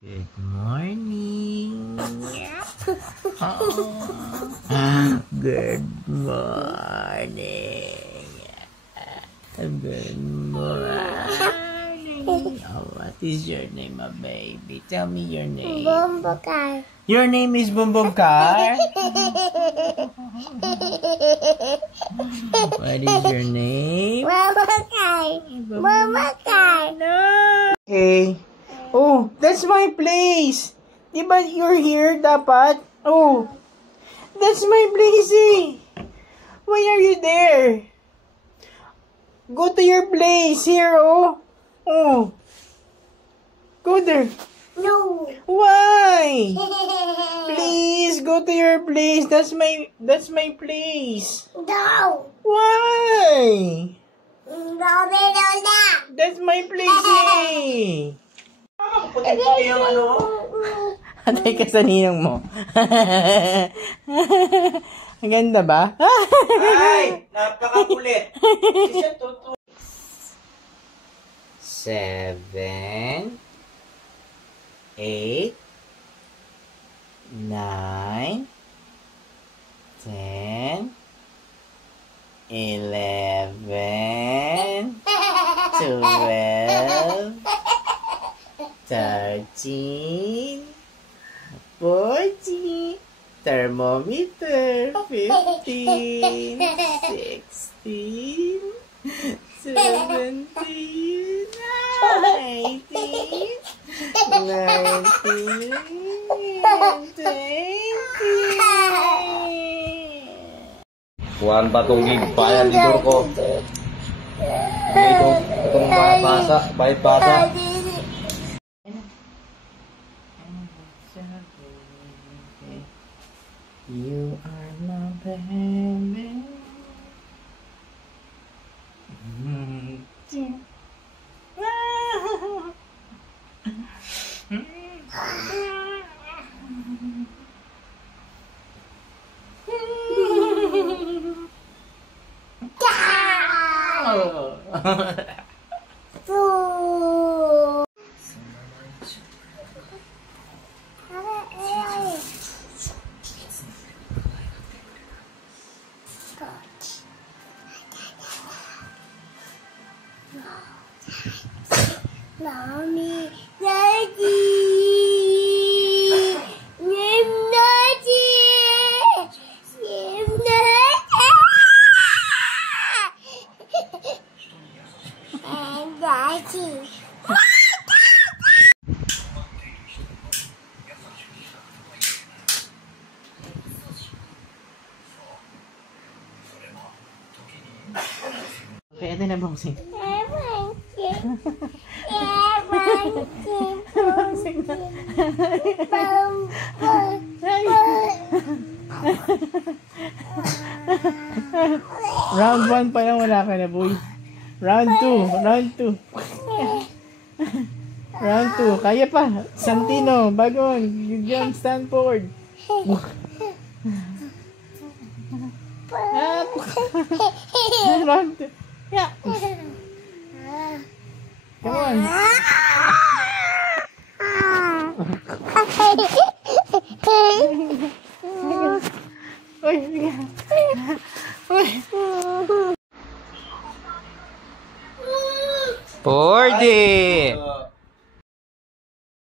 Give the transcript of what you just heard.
Good morning. Good morning. Good morning. Oh, what is your name, my baby? Tell me your name. Bumbukar. Your name is Bumbukar? What is your name? Bumbukar. Bumbukar. No. Okay. Oh, that's my place. Di ba you're here dapat? Oh, that's my place eh. Why are you there? Go to your place here, oh. Oh. Go there. No. Why? Please go to your place. That's my place. No. Why? No. That's my place eh. Putin pa yung ano? Atay ka sa ninong mo. Ang ganda ba? Ay! Napakakulit! 7 8 9 10 11 12 13 14 thermometer 15 16 17 18 19 20 Kuhaan pa itong bayan dito ko. Itong bayad basa. You are my baby. Mommy, Daddy, Okay, ito na boxing. Round 1 pa lang, wala ka na, boy. Round 2. Round 2. Kaya pa. Santino, Bagon, John Stanford. Round 2. Yeah. Come on.